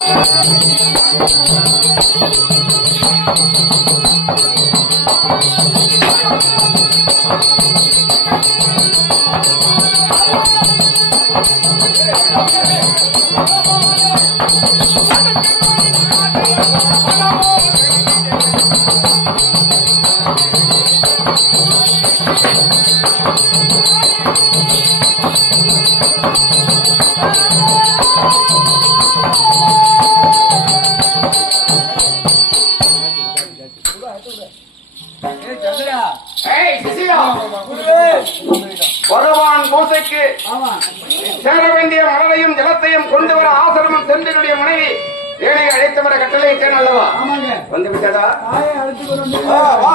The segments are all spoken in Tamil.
ஏய், சேர வேண்டிய மலரையும் ஜலத்தையும் கொண்டு வர ஆசிரமம் சென்றினுடைய மனைவி. ஏழை அழைத்து வர கட்டளை சேன் அல்லவா வந்து விட்டதா வா,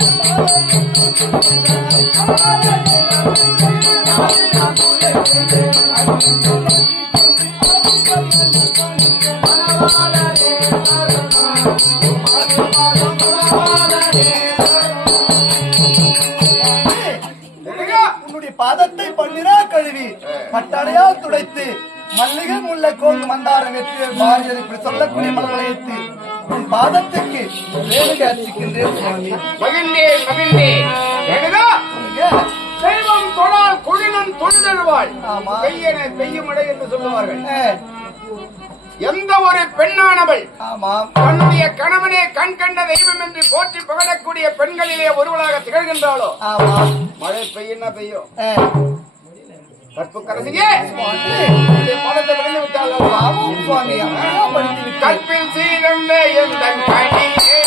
உன்னுடைய பாதத்தை பண்ணிரா கழுவி பட்டாடையால் துடைத்து மல்லிகை முல்லை கோங்கு மந்தாரம் வெற்றி பாரியது இப்படி சொல்லக்கூடிய மலர்களைத்து உன் பாதத்துக்கு வேலைக்கு அர்ச்சிக்கின்றேன் சுவாமி. மகிழ்ந்தேன்? செல்வம் தொழால் குழினும் தொழிலருவாள் ஆமா. பெய்யன பெய்யும் மழை என்று சொல்லுவார்கள். எந்த ஒரு பெண்ணானவள் ஆமாம் தன்னுடைய கணவனே கண் கண்ட தெய்வம் என்று போற்றி புகழக்கூடிய பெண்களிலே ஒருவளாக திகழ்கின்றாளோ? மழை பெய்யும்னா பெய்யும். ஏ, கற்பு கரசியே பணத்தை விழுந்து விட்டாள் அல்லவா? ஆமாம் சுவாமி அப்படியா படித்து விட்டேன். கற்பில் சீரந்த எந்த கனியே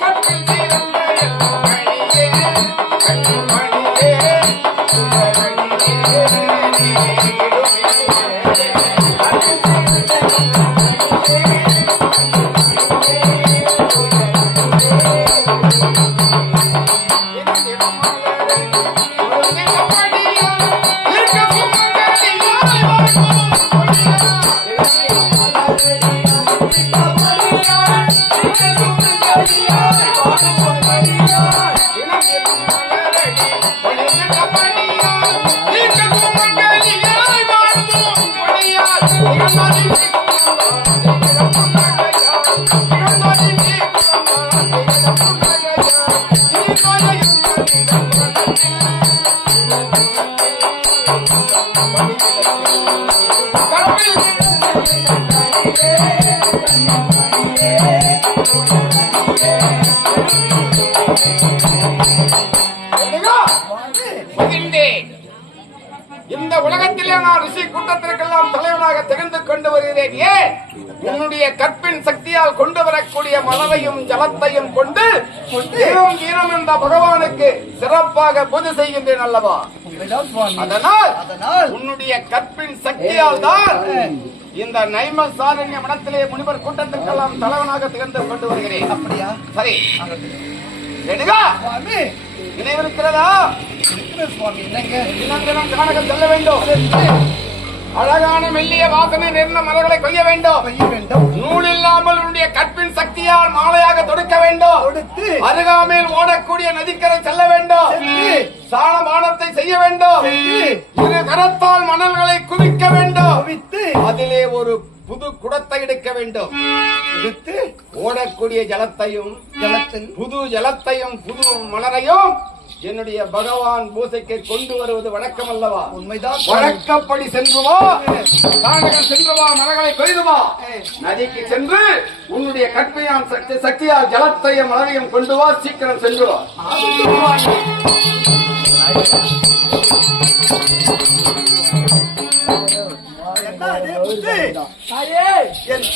கற்பில் சீரந்த எந்த கனியே கண்மணியே Thank you. மகிழ்ந்தேன். இந்த உலகத்திலே நான் ரிஷி கூட்டத்திற்கெல்லாம் தலைவனாக திகழ்ந்து கொண்டு வருகிறேன். ஏன்? உன்னுடைய கற்பின் சக்தியால் கொண்டு வரக்கூடிய மலரையும் ஜலத்தையும் கொண்டு தினம் தினம் இந்த பகவானுக்கு சிறப்பாக பூஜை செய்கின்றேன் அல்லவா? அதனால் அதனால் உன்னுடைய கற்பின் சக்தியால் தான் இந்த நைம சாரண்ய மனத்திலே முனிவர் கூட்டத்திற்கெல்லாம் தலைவனாக திகழ்ந்து கொண்டு வருகிறேன். அப்படியா? சரி. நினைவிருக்கிறதா? சுவாமி என்னங்க? தினம் செல்ல வேண்டும். அழகான மெல்லிய வாசனை நிறைந்த மலர்களை கொய்ய வேண்டும். நூல் இல்லாமல் உன்னுடைய கற்பின் சக்தியால் மாலையாக தொடுக்க வேண்டும். கொடுத்து அருகாமையில் ஓடக்கூடிய நதிக்கரை செல்ல வேண்டும். சென்று சாணபானத்தை செய்ய வேண்டும். இரு கரத்தால் மணல்களை குவிக்க வேண்டும். குவித்து அதிலே ஒரு புது குடத்தை எடுக்க வேண்டும். எடுத்து ஓடக்கூடிய ஜலத்தையும் புது ஜலத்தையும் புது மலரையும் என்னுடைய பகவான் பூசைக்கு கொண்டு வருவது வழக்கம் அல்லவா உண்மைதான். வழக்கப்படி சென்று வா தாண்டகம் சென்று வா மலர்களை கொய்து வா நதிக்கு சென்று உன்னுடைய கற்பையான் சக்தி சக்தியால் ஜலத்தையும் மலரையும் கொண்டு வா. சீக்கிரம் சென்று வா. என்ன அதே புத்தி? என்